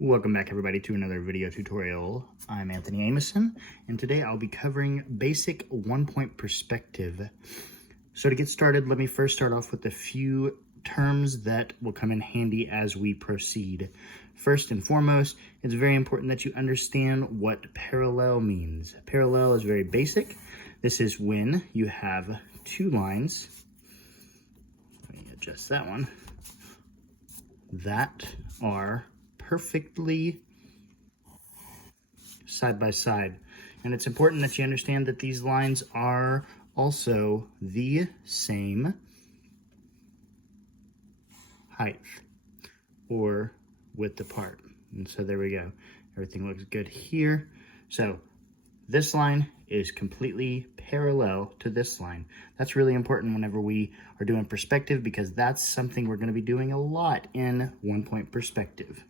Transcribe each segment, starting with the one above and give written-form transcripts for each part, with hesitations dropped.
Welcome back everybody to another video tutorial. I'm Anthony Amison, and today I'll be covering basic one-point perspective. So to get started, let me first start off with a few terms that will come in handy as we proceed. First and foremost, it's very important that you understand what parallel means. Parallel is very basic. This is when you have two lines, let me adjust that one, that are perfectly side by side. And it's important that you understand that these lines are also the same height or width apart. And so there we go. Everything looks good here. So this line is completely parallel to this line. That's really important whenever we are doing perspective, because that's something we're going to be doing a lot in one-point perspective.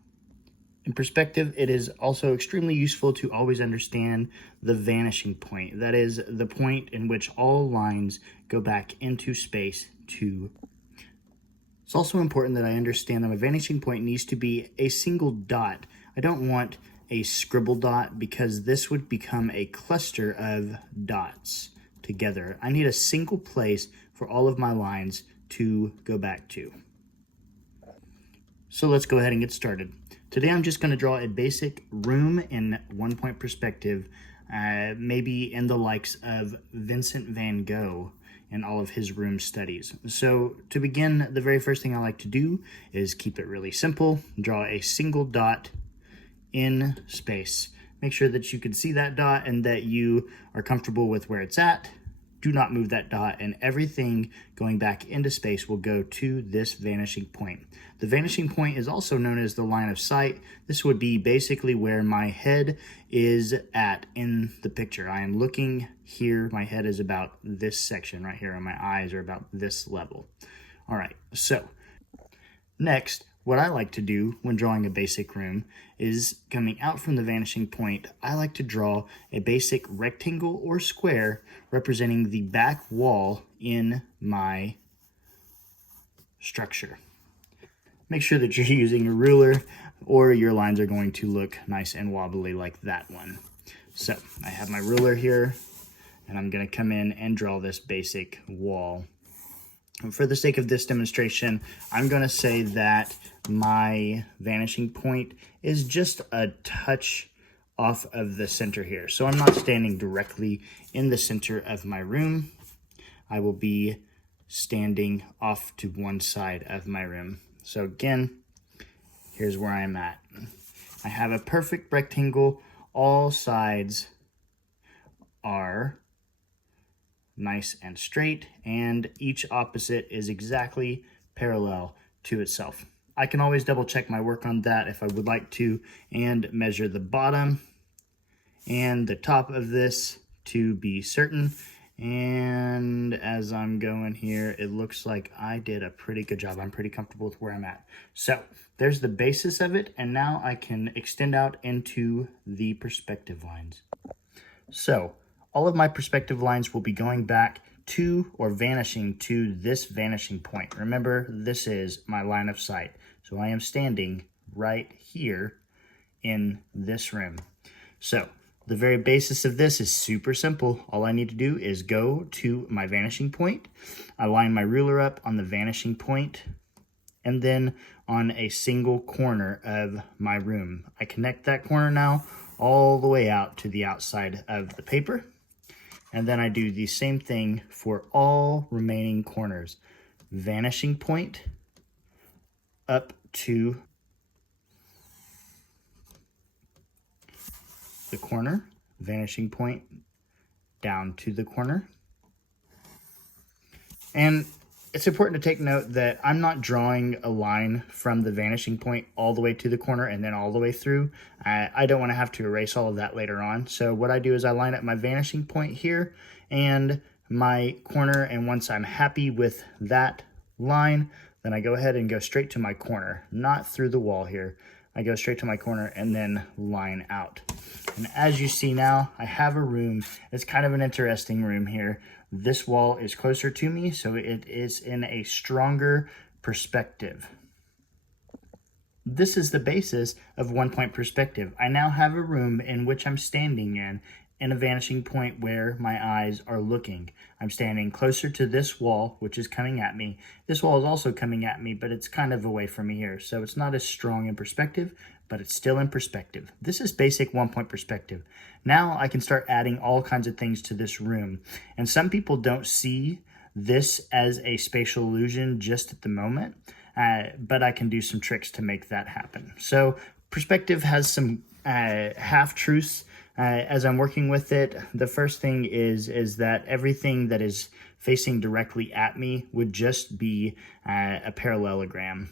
In perspective, it is also extremely useful to always understand the vanishing point. That is the point in which all lines go back into space to. It's also important that I understand that my vanishing point needs to be a single dot. I don't want a scribble dot, because this would become a cluster of dots together. I need a single place for all of my lines to go back to. So let's go ahead and get started. Today I'm just going to draw a basic room in one-point perspective, maybe in the likes of Vincent van Gogh and all of his room studies. So to begin, the very first thing I like to do is keep it really simple. Draw a single dot in space. Make sure that you can see that dot and that you are comfortable with where it's at. Do not move that dot, and everything going back into space will go to this vanishing point. The vanishing point is also known as the line of sight. This would be basically where my head is at in the picture. I am looking here. My head is about this section right here, and my eyes are about this level. All right, so next, what I like to do when drawing a basic room is coming out from the vanishing point. I like to draw a basic rectangle or square representing the back wall in my structure. Make sure that you're using a ruler, or your lines are going to look nice and wobbly like that one. So I have my ruler here, and I'm going to come in and draw this basic wall. And for the sake of this demonstration, I'm going to say that my vanishing point is just a touch off of the center here. So I'm not standing directly in the center of my room. I will be standing off to one side of my room. So again, here's where I'm at. I have a perfect rectangle. All sides are nice and straight, and each opposite is exactly parallel to itself. I can always double check my work on that if I would like to, and measure the bottom and the top of this to be certain. And as I'm going here, it looks like I did a pretty good job. I'm pretty comfortable with where I'm at. So there's the basis of it, and now I can extend out into the perspective lines. So all of my perspective lines will be going back to, or vanishing to, this vanishing point. Remember, this is my line of sight. So I am standing right here in this room. So the very basis of this is super simple. All I need to do is go to my vanishing point. I line my ruler up on the vanishing point, and then on a single corner of my room. I connect that corner now all the way out to the outside of the paper. And then I do the same thing for all remaining corners. Vanishing point up to the corner, vanishing point down to the corner. And it's important to take note that I'm not drawing a line from the vanishing point all the way to the corner and then all the way through. I don't want to have to erase all of that later on. So what I do is I line up my vanishing point here and my corner, and once I'm happy with that line, then I go ahead and go straight to my corner, not through the wall here. I go straight to my corner and then line out. And as you see now, I have a room. It's kind of an interesting room here. This wall is closer to me, so it is in a stronger perspective. This is the basis of one-point perspective. I now have a room in which I'm standing in a vanishing point where my eyes are looking. I'm standing closer to this wall, which is coming at me. This wall is also coming at me, but it's kind of away from me here, so it's not as strong in perspective, but it's still in perspective. This is basic one-point perspective. Now I can start adding all kinds of things to this room, and some people don't see this as a spatial illusion just at the moment, but I can do some tricks to make that happen. So perspective has some half-truths as I'm working with it. The first thing is that everything that is facing directly at me would just be a parallelogram,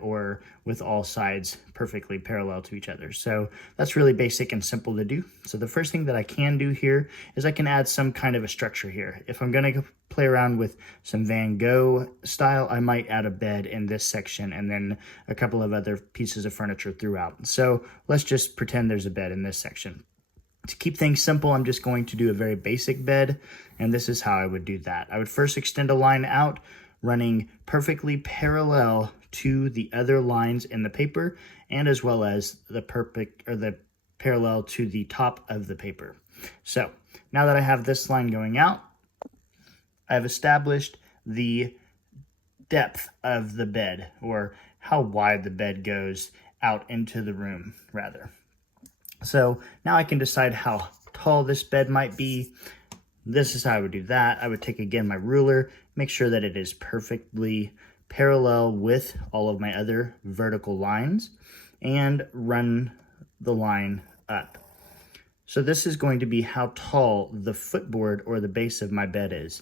or with all sides perfectly parallel to each other. So that's really basic and simple to do. So the first thing that I can do here is I can add some kind of a structure here. If I'm going to play around with some Van Gogh style, I might add a bed in this section and then a couple of other pieces of furniture throughout. So let's just pretend there's a bed in this section. To keep things simple, I'm just going to do a very basic bed, and this is how I would do that. I would first extend a line out, running perfectly parallel to the other lines in the paper, and as well as the parallel to the top of the paper. So now that I have this line going out, I've established the depth of the bed, or how wide the bed goes out into the room, rather. So now I can decide how tall this bed might be. This is how I would do that. I would take, again, my ruler, make sure that it is perfectly parallel with all of my other vertical lines, and run the line up. So this is going to be how tall the footboard or the base of my bed is.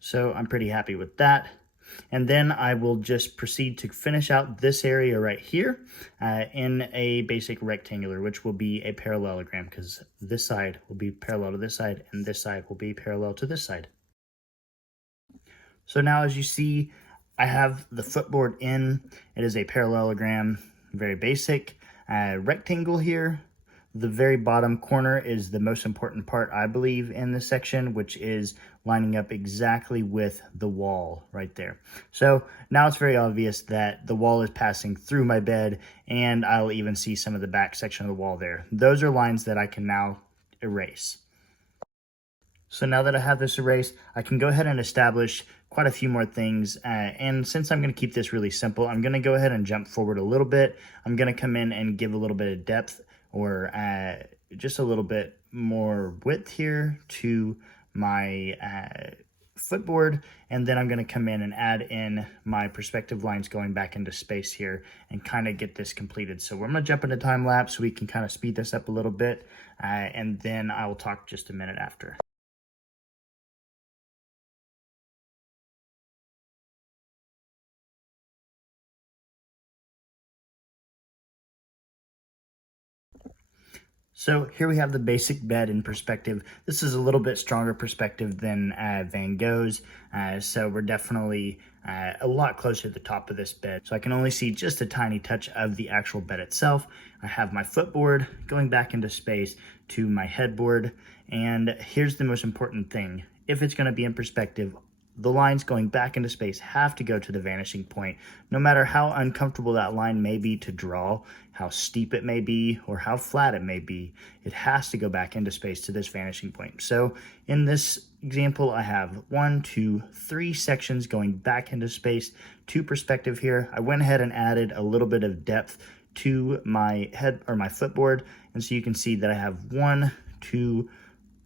So I'm pretty happy with that. And then I will just proceed to finish out this area right here in a basic rectangular, which will be a parallelogram, because this side will be parallel to this side and this side will be parallel to this side. So now, as you see, I have the footboard in. It is a parallelogram, very basic rectangle here. The very bottom corner is the most important part, I believe, in this section, which is lining up exactly with the wall right there. So now it's very obvious that the wall is passing through my bed, and I'll even see some of the back section of the wall there. Those are lines that I can now erase. So now that I have this erased, I can go ahead and establish quite a few more things. And since I'm going to keep this really simple, I'm going to go ahead and jump forward a little bit. I'm going to come in and give a little bit of depth, or just a little bit more width here to my footboard, and then I'm going to come in and add in my perspective lines going back into space here and kind of get this completed. So we're going to jump into time lapse so we can kind of speed this up a little bit, and then I will talk just a minute after. So here we have the basic bed in perspective. This is a little bit stronger perspective than Van Gogh's, so we're definitely a lot closer to the top of this bed. So I can only see just a tiny touch of the actual bed itself. I have my footboard going back into space to my headboard, and here's the most important thing. If it's going to be in perspective, the lines going back into space have to go to the vanishing point. No matter how uncomfortable that line may be to draw, how steep it may be, or how flat it may be, it has to go back into space to this vanishing point. So in this example, I have 1, 2, 3 sections going back into space to perspective here. I went ahead and added a little bit of depth to my head or my footboard, and so you can see that I have 1, 2,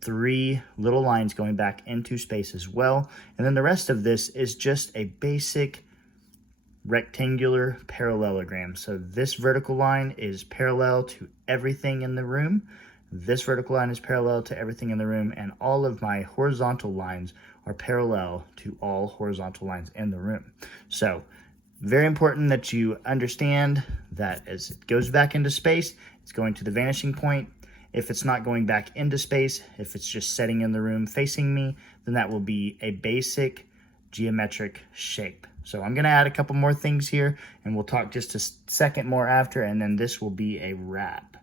3 little lines going back into space as well. And then the rest of this is just a basic rectangular parallelogram. So this vertical line is parallel to everything in the room. This vertical line is parallel to everything in the room, and all of my horizontal lines are parallel to all horizontal lines in the room. So very important that you understand that as it goes back into space, it's going to the vanishing point. If it's not going back into space, if it's just setting in the room facing me, then that will be a basic geometric shape. So I'm going to add a couple more things here, and we'll talk just a second more after, and then this will be a wrap.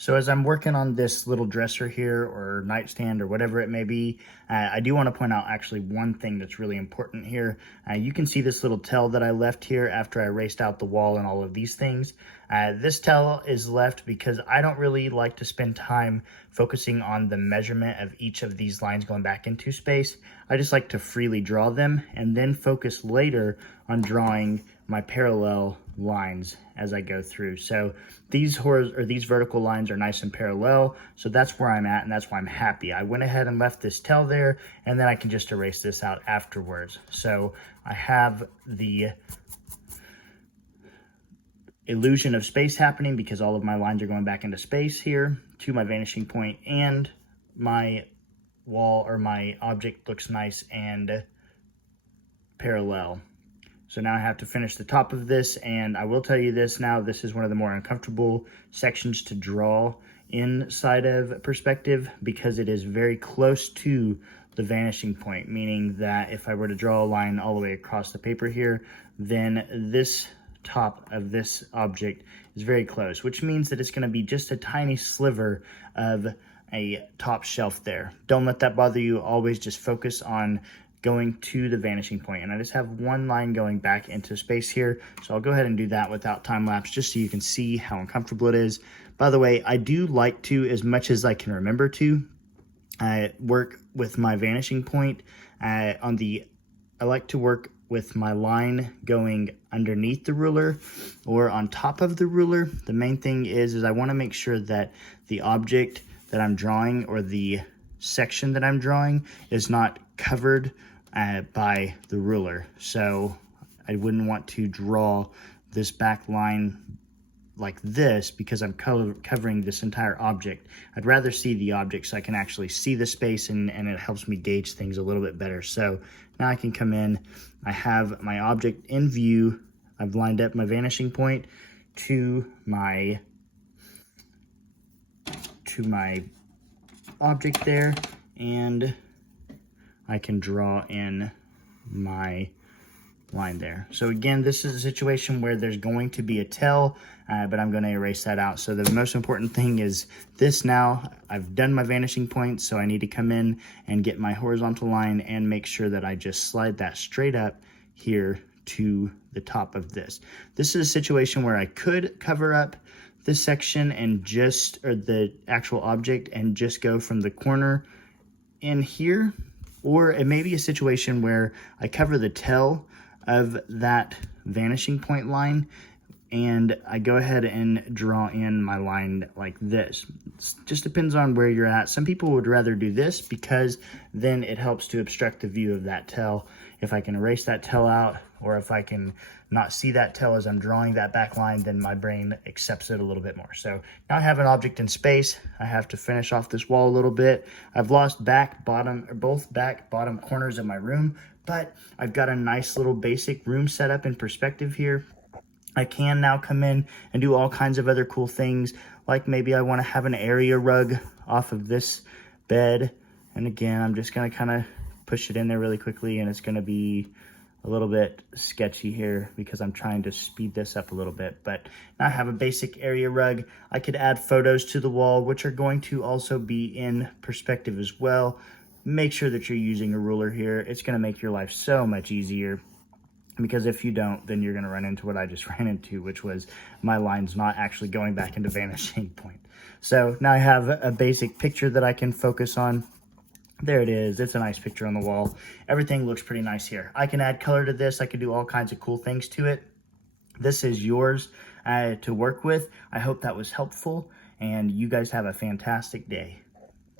So as I'm working on this little dresser here or nightstand or whatever it may be, I do want to point out actually one thing that's really important here. You can see this little tell that I left here after I erased out the wall and all of these things. This tell is left because I don't really like to spend time focusing on the measurement of each of these lines going back into space. I just like to freely draw them and then focus later on drawing my parallel lines as I go through. So these vertical lines are nice and parallel, so that's where I'm at and that's why I'm happy. I went ahead and left this tell there, and then I can just erase this out afterwards. So I have the illusion of space happening because all of my lines are going back into space here to my vanishing point, and my wall or my object looks nice and parallel. So now I have to finish the top of this, and I will tell you this now, this is one of the more uncomfortable sections to draw inside of perspective because it is very close to the vanishing point, meaning that if I were to draw a line all the way across the paper here, then this top of this object is very close, which means that it's going to be just a tiny sliver of a top shelf there. Don't let that bother you. Always just focus on going to the vanishing point. And I just have one line going back into space here. So I'll go ahead and do that without time lapse just so you can see how uncomfortable it is. By the way, I do like to, as much as I can remember to, work with my vanishing point. I like to work with my line going underneath the ruler or on top of the ruler. The main thing is I want to make sure that the object that I'm drawing or the section that I'm drawing is not covered by the ruler. So I wouldn't want to draw this back line like this because I'm covering this entire object. I'd rather see the object so I can actually see the space, and it helps me gauge things a little bit better. So now I can come in, I have my object in view, I've lined up my vanishing point to my object there, and I can draw in my line there. So again, this is a situation where there's going to be a tell, but I'm going to erase that out. So the most important thing is this now. I've done my vanishing point, so I need to come in and get my horizontal line and make sure that I just slide that straight up here to the top of this. This is a situation where I could cover up this section and or the actual object and just go from the corner in here, or it may be a situation where I cover the tell of that vanishing point line and I go ahead and draw in my line like this. It just depends on where you're at. Some people would rather do this because then it helps to obstruct the view of that tell. If I can erase that tell out, or if I can not see that tell as I'm drawing that back line, then my brain accepts it a little bit more. So now I have an object in space. I have to finish off this wall a little bit. I've lost both back bottom corners of my room, but I've got a nice little basic room set up in perspective here. I can now come in and do all kinds of other cool things, like maybe I want to have an area rug off of this bed. And again, I'm just going to kind of push it in there really quickly, and it's going to be a little bit sketchy here because I'm trying to speed this up a little bit. But now I have a basic area rug. I could add photos to the wall, which are going to also be in perspective as well. Make sure that you're using a ruler here. It's going to make your life so much easier, because if you don't, then you're going to run into what I just ran into, which was my lines not actually going back into vanishing point. So now I have a basic picture that I can focus on. There it is. It's a nice picture on the wall. Everything looks pretty nice here. I can add color to this. I can do all kinds of cool things to it. This is yours to work with. I hope that was helpful, and you guys have a fantastic day.